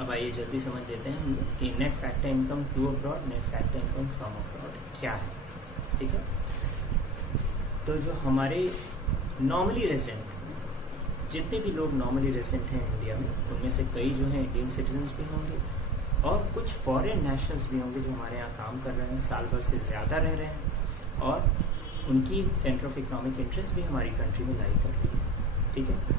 अब आइए जल्दी समझ लेते हैं हम लोग कि net factor income to abroad, net factor income from abroad क्या है। ठीक है, तो जो हमारे नॉर्मली रेजिडेंट, जितने भी लोग नॉर्मली रेजिडेंट हैं इंडिया में, उनमें से कई जो हैं इंडियन सिटीजन्स भी होंगे और कुछ फॉरेन नेशनल्स भी होंगे जो हमारे यहाँ काम कर रहे हैं, साल भर से ज़्यादा रह रहे हैं और उनकी सेंटर ऑफ इकोनॉमिक इंटरेस्ट भी हमारी कंट्री में लाई कर रही है। ठीक है,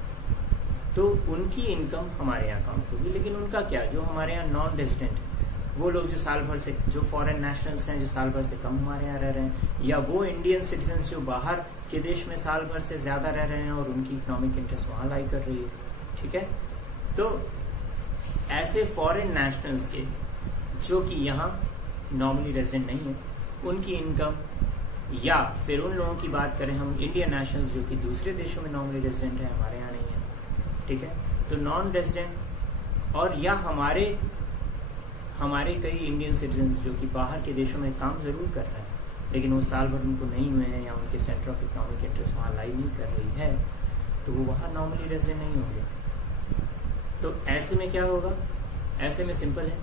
तो उनकी इनकम हमारे यहाँ काउंट होगी। लेकिन उनका क्या, जो हमारे यहाँ नॉन रेजिडेंट है, वो लोग जो साल भर से, जो फॉरेन नेशनल्स हैं जो साल भर से कम हमारे यहाँ रह रहे हैं, या वो इंडियन सिटीजन्स जो बाहर के देश में साल भर से ज़्यादा रह रहे हैं और उनकी इकोनॉमिक इंटरेस्ट वहाँ लाई कर रही है। ठीक है, तो ऐसे फॉरेन नेशनल्स के जो कि यहाँ नॉर्मली रेजिडेंट नहीं है, उनकी इनकम, या फिर उन लोगों की बात करें हम इंडियन नेशनल्स जो कि दूसरे देशों में नॉर्मली रेजिडेंट है, हमारे यहाँ नहीं है। ठीक है, तो नॉन रेजिडेंट और या हमारे कई इंडियन सिटीजन जो कि बाहर के देशों में काम जरूर कर रहे हैं लेकिन वो साल भर उनको नहीं हुए हैं या उनके सेंटर ऑफ इकोनॉमिक इंटरेस्ट वहाँ लाई नहीं कर रही है, तो वो वहाँ नॉर्मली रेजिडेंट नहीं होंगे। तो ऐसे में क्या होगा, ऐसे में सिंपल है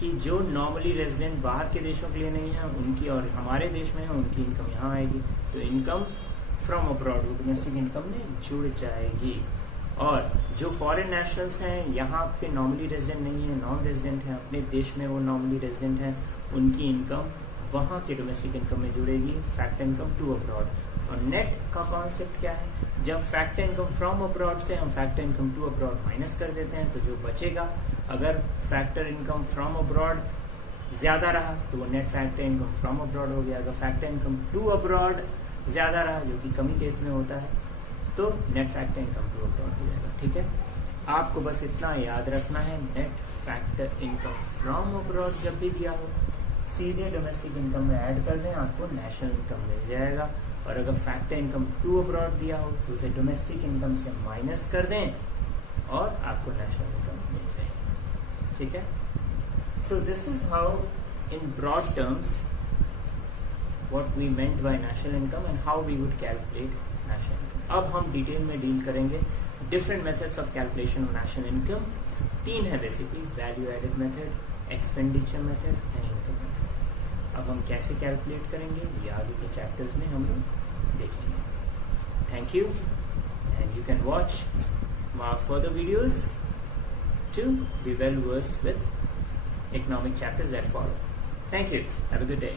कि जो नॉर्मली रेजिडेंट बाहर के देशों के लिए नहीं है उनकी, और हमारे देश में है उनकी इनकम यहाँ आएगी, तो income from abroad domestic income में जुड़ जाएगी। और जो फॉरेन नेशनल्स हैं, यहाँ पे नॉर्मली रेजिडेंट नहीं है, नॉन रेजिडेंट है, अपने देश में वो नॉर्मली रेजिडेंट हैं, उनकी इनकम वहाँ के डोमेस्टिक इनकम में जुड़ेगी, फैक्टर इनकम टू अब्रॉड। और नेट का कॉन्सेप्ट क्या है, जब फैक्टर इनकम फ्रॉम अब्रॉड से हम factor income to abroad minus कर देते हैं तो जो बचेगा, अगर फैक्टर इनकम फ्रॉम अब्रॉड ज्यादा रहा तो वो net factor income from abroad हो गया। अगर फैक्टर इनकम टू अब्रॉड ज्यादा रहा, जो कि कमी केस में होता है, तो net factor income to abroad हो जाएगा। ठीक है, आपको बस इतना याद रखना है, net factor income from abroad जब भी दिया हो सीधे डोमेस्टिक इनकम में ऐड कर दें, आपको नेशनल इनकम मिल जाएगा। और अगर फैक्टर इनकम टू अब्रॉड दिया हो तो उसे डोमेस्टिक इनकम से माइनस कर दें और आपको नेशनल इनकम मिल जाएगी। ठीक है, so this is how in broad terms what we meant by national income and how we would calculate national income. अब हम डिटेल में डील करेंगे different methods of calculation of national income. 3 है basically, value added method, expenditure method and income method. अब हम कैसे calculate करेंगे ये आगे के चैप्टर्स में हम लोग देखेंगे। Thank you and you can watch further videos to be well versed with economic chapters that follow. Thank you. Have a good day.